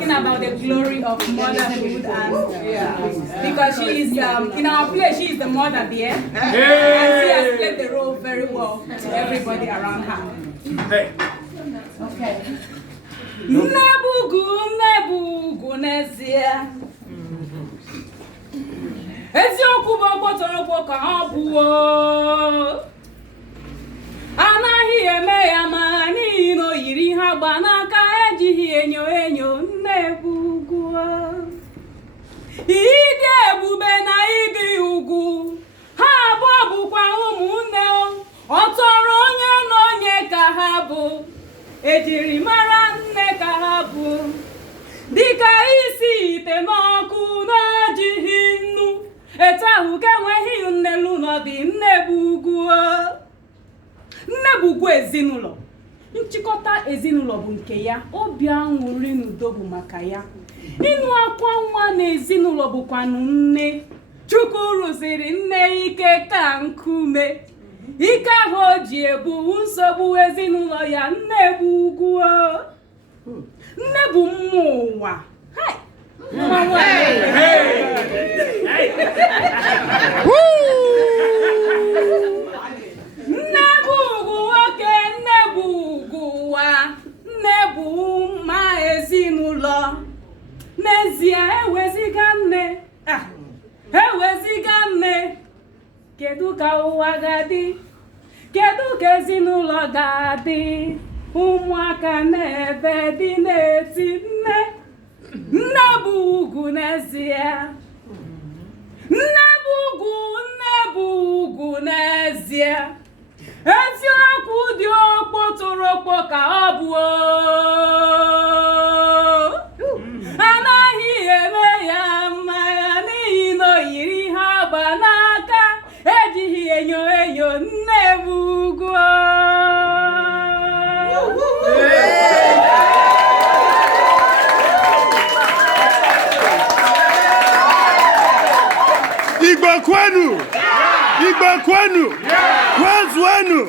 talking about the glory of motherhood, and because she is in our play, she is the mother bear, and she has played the role very well to everybody around her. Okay. Nebugu n'ezie. Eziokwu bụ ọkpọtọrọkpọ ka ọ bụ anaghị eme ya ma n'ihi na o yiri ha gba n'aka ejighị enyo Nebugu. Ịdị ebube na ịdị ugwu ha abụọ bụkwa ụmụnne ọ tọrọ onye na onye ka ha bụ ejiri mara nne ka ha bụ dịka isi ite n'ọkụ na-ejighị nnu etu ahụ ka enweghị nnelu n'ọdị Nebugu ezinụlọ nchịkọta ezinụlọ bụ nke ya obi aṅụrị n'udo bụ maka ya ịnụ akwa nwa na ezinụlọ bụkwanụ nne Chukwu rụziri nne ike ka nkume ike ahụ o ji ebu nsogbu ezinụlọ ya Nebugu nne bụ mmụọ ụwa Nebugu nwoke Nebugu ụwa nne bụ mma ezinụlọ n'ezie eweziga nne kedu ka ụwa ga-adị kedu ka ezinụlọ ga-adị ụmụaka n'ebe dị n'eti Nebugu n'ezie Nebugu n'ezie eziokwu dị okpotokpo ka ọ bụ anaghị eme ya mma ya n'ihi na o yiri ha gba n'aka ejighị enyo Nebugu. Igbo kwenu, Kwanzwenu.